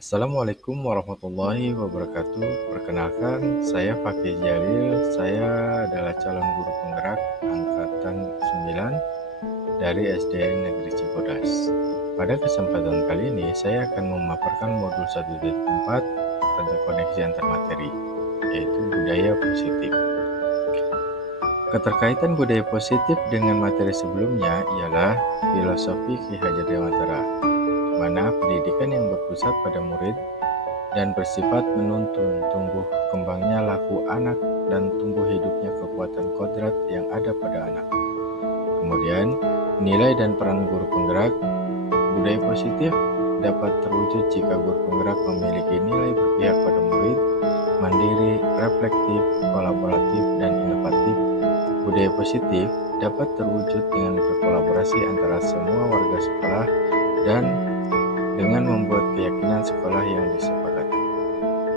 Assalamualaikum warahmatullahi wabarakatuh. Perkenalkan, saya Fakih Jalil. Saya adalah calon guru penggerak angkatan 9 dari SD Negeri Cibodas. Pada kesempatan kali ini, saya akan memaparkan modul 1.4 tentang koneksi antar materi, yaitu budaya positif. Keterkaitan budaya positif dengan materi sebelumnya ialah filosofi Ki Hajar Dewantara, di mana pendidikan yang berpusat pada murid dan bersifat menuntun tumbuh kembangnya laku anak dan tumbuh hidupnya kekuatan kodrat yang ada pada anak. Kemudian, nilai dan peran guru penggerak. Budaya positif dapat terwujud jika guru penggerak memiliki nilai berpihak pada murid, mandiri, reflektif, kolaboratif, dan inovatif. Budaya positif dapat terwujud dengan berkolaborasi antara semua warga sekolah dan dengan membuat keyakinan sekolah yang disepakati.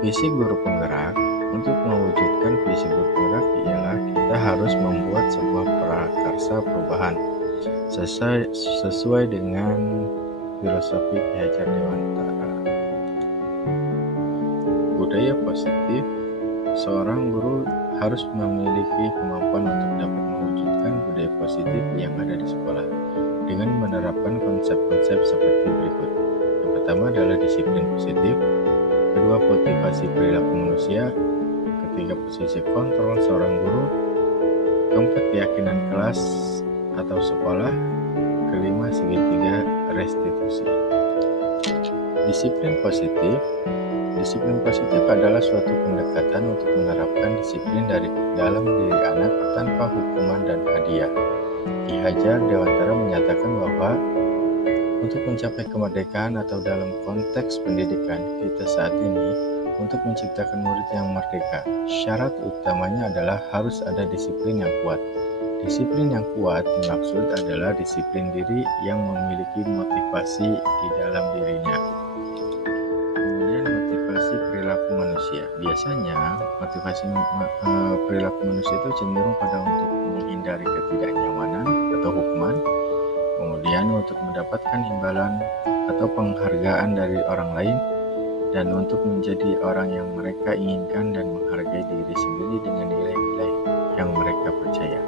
Visi guru penggerak. Untuk mewujudkan visi guru penggerak ialah kita harus membuat sebuah prakarsa perubahan sesuai dengan filosofi Ki Hajar Dewantara. Budaya positif. Seorang guru harus memiliki kemampuan untuk dapat mewujudkan budaya positif yang ada di sekolah dengan menerapkan konsep-konsep seperti berikut. Yang pertama adalah disiplin positif, kedua motivasi perilaku manusia, ketiga posisi kontrol seorang guru, keempat keyakinan kelas atau sekolah, kelima segitiga restitusi. Disiplin positif. Disiplin positif adalah suatu pendekatan untuk menerapkan disiplin dari dalam diri anak tanpa hukuman dan hadiah. Ki Hajar Dewantara menyatakan bahwa untuk mencapai kemerdekaan atau dalam konteks pendidikan kita saat ini, untuk menciptakan murid yang merdeka, syarat utamanya adalah harus ada disiplin yang kuat. Disiplin yang kuat dimaksud adalah disiplin diri yang memiliki motivasi di dalam dirinya. Kemudian motivasi perilaku manusia. Biasanya motivasi perilaku manusia itu cenderung pada untuk menghindari ketidaknyamanan atau hukuman, kemudian untuk mendapatkan imbalan atau penghargaan dari orang lain, dan untuk menjadi orang yang mereka inginkan dan menghargai diri sendiri dengan nilai-nilai yang mereka percaya.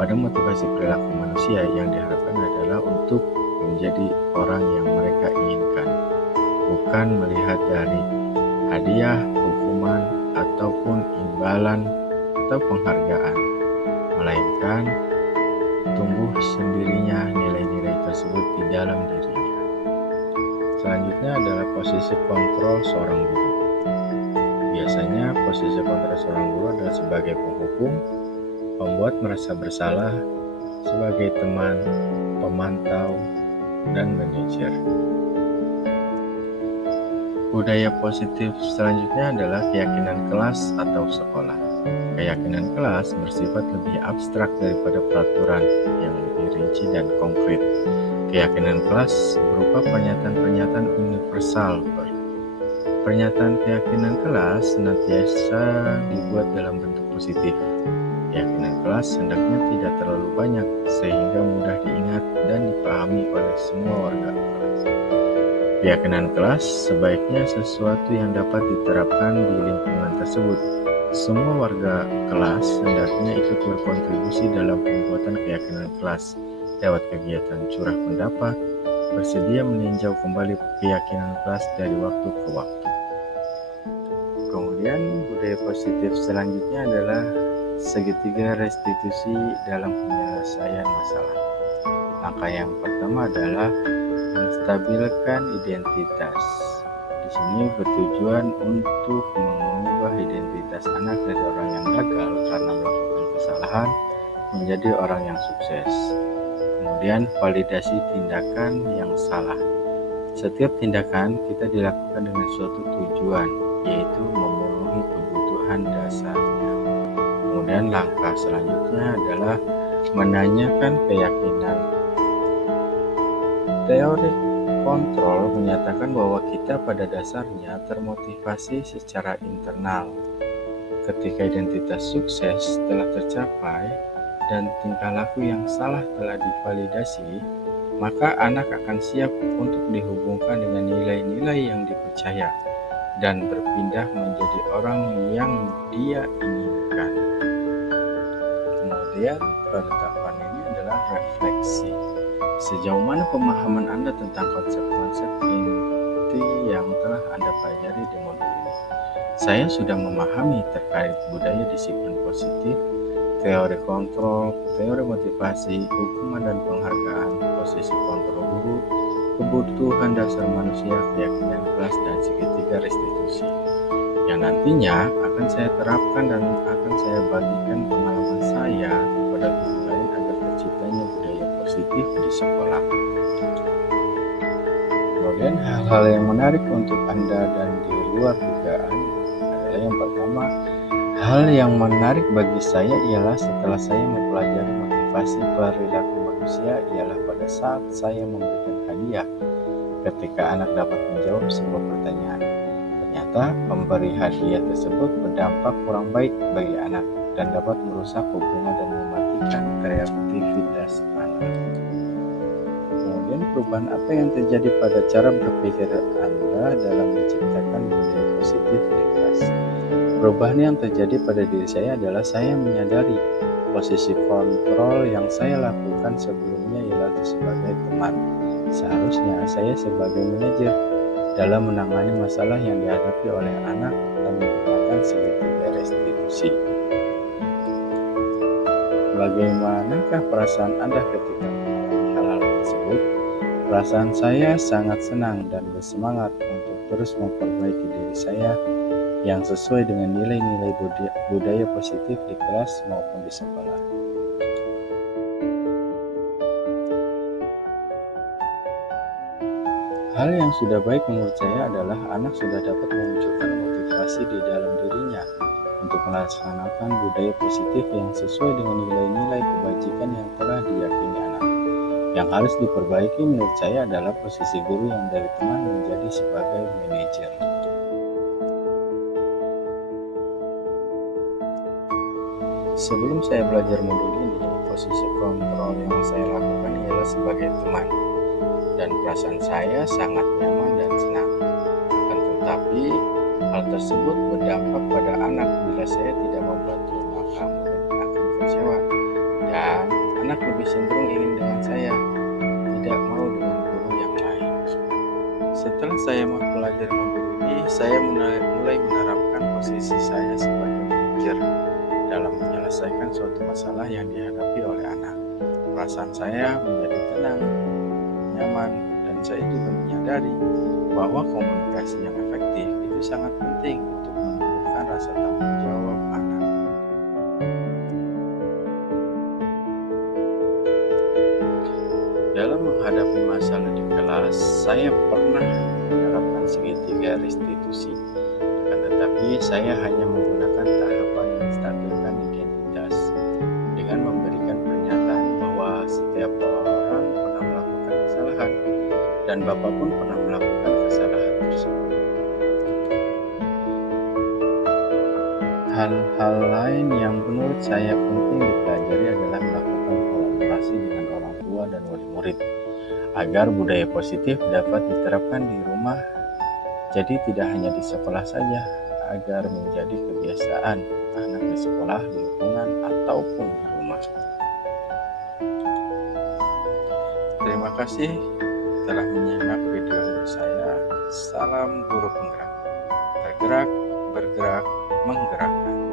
Pada motivasi perilaku manusia yang diharapkan adalah untuk menjadi orang yang mereka inginkan, bukan melihat dari hadiah, hukuman, ataupun imbalan atau penghargaan, melainkan tumbuh sendirinya nilai-nilai tersebut di dalam dirinya. Selanjutnya adalah posisi kontrol seorang guru. Biasanya posisi kontrol seorang guru adalah sebagai penghukum, pembuat merasa bersalah, sebagai teman, pemantau, dan manajer. Budaya positif selanjutnya adalah keyakinan kelas atau sekolah. Keyakinan kelas bersifat lebih abstrak daripada peraturan yang lebih rinci dan konkret. Keyakinan kelas berupa pernyataan-pernyataan universal. Pernyataan keyakinan kelas senantiasa dibuat dalam bentuk positif. Keyakinan kelas hendaknya tidak terlalu banyak sehingga mudah diingat dan dipahami oleh semua warga kelas. Keyakinan kelas sebaiknya sesuatu yang dapat diterapkan di lingkungan tersebut. Semua warga kelas hendaknya ikut berkontribusi dalam pembuatan keyakinan kelas lewat kegiatan curah pendapat, bersedia meninjau kembali keyakinan kelas dari waktu ke waktu. Kemudian budaya positif selanjutnya adalah segitiga restitusi dalam penyelesaian masalah. Langkah yang pertama adalah menstabilkan identitas. Di sini bertujuan untuk mengubah identitas anak dari orang yang gagal karena melakukan kesalahan menjadi orang yang sukses. Kemudian validasi tindakan yang salah. Setiap tindakan kita dilakukan dengan suatu tujuan, yaitu memenuhi kebutuhan dasarnya. Kemudian langkah selanjutnya adalah menanyakan keyakinan. Teori kontrol menyatakan bahwa kita pada dasarnya termotivasi secara internal. Ketika identitas sukses telah tercapai dan tingkah laku yang salah telah divalidasi, maka anak akan siap untuk dihubungkan dengan nilai-nilai yang dipercayai percaya dan berpindah menjadi orang yang dia inginkan. Kemudian pada tahapan ini adalah refleksi. Sejauh mana pemahaman Anda tentang konsep-konsep inti yang telah Anda pelajari di modul ini? Saya sudah memahami terkait budaya disiplin positif, teori kontrol, teori motivasi, hukuman dan penghargaan, posisi kontrol guru, kebutuhan dasar manusia, keyakinan kelas, dan segitiga restitusi, yang nantinya akan saya terapkan dan akan saya bagikan pengalaman saya kepada guru lain agar terciptanya budaya positif di sekolah. Kemudian hal-hal yang menarik untuk Anda dan di luar dugaan adalah yang pertama, hal yang menarik bagi saya ialah setelah saya mempelajari motivasi perilaku manusia ialah pada saat saya memberikan hadiah ketika anak dapat menjawab sebuah pertanyaan. Ternyata memberi hadiah tersebut berdampak kurang baik bagi anak dan dapat merusak hubungan dan mematikan kreativitas anak. Kemudian perubahan apa yang terjadi pada cara berpikir Anda dalam menciptakan budaya positif di kelas? Perubahan yang terjadi pada diri saya adalah saya menyadari posisi kontrol yang saya lakukan sebelumnya ialah sebagai teman. Seharusnya saya sebagai manajer dalam menangani masalah yang dihadapi oleh anak dan menggunakan segitiga restitusi. Bagaimanakah perasaan Anda ketika mengalami hal-hal tersebut? Perasaan saya sangat senang dan bersemangat untuk terus memperbaiki diri saya yang sesuai dengan nilai-nilai budaya positif di kelas maupun di sekolah. Hal yang sudah baik menurut saya adalah anak sudah dapat memunculkan motivasi di dalam dirinya untuk melaksanakan budaya positif yang sesuai dengan nilai-nilai kebajikan yang telah diyakini anak. Yang harus diperbaiki menurut saya adalah posisi guru yang dari teman menjadi sebagai manajer. Sebelum saya belajar modul ini, posisi kontrol yang saya lakukan ialah sebagai teman, dan perasaan saya sangat nyaman dan senang. Akan tetapi, hal tersebut berdampak pada anak bila saya tidak membantu, maka murid akan kecewa, dan anak lebih cenderung ingin dengan saya, tidak mau dengan guru yang lain. Setelah saya mempelajari modul ini, saya mulai menerapkan posisi saya sebagai manajer dalam menyelesaikan suatu masalah yang dihadapi oleh anak. Perasaan saya menjadi tenang, nyaman, dan saya juga menyadari bahwa komunikasi yang efektif itu sangat penting untuk menumbuhkan rasa tanggung jawab anak. Dalam menghadapi masalah di kelas, saya pernah menerapkan segitiga restitusi, akan tetapi saya hanya menggunakan tahapan menstabilkan identitas dengan memberikan pernyataan bahwa setiap orang pernah melakukan kesalahan dan Bapak pun pernah melakukan kesalahan tersebut. Hal-hal lain yang menurut saya penting dipelajari adalah melakukan kolaborasi dengan orang tua dan wali murid agar budaya positif dapat diterapkan di rumah, jadi tidak hanya di sekolah saja, agar menjadi kebiasaan anak di sekolah, di lingkungan, ataupun di rumah. Terima kasih telah menyimak video saya. Salam guru penggerak. Tergerak, bergerak, menggerakkan.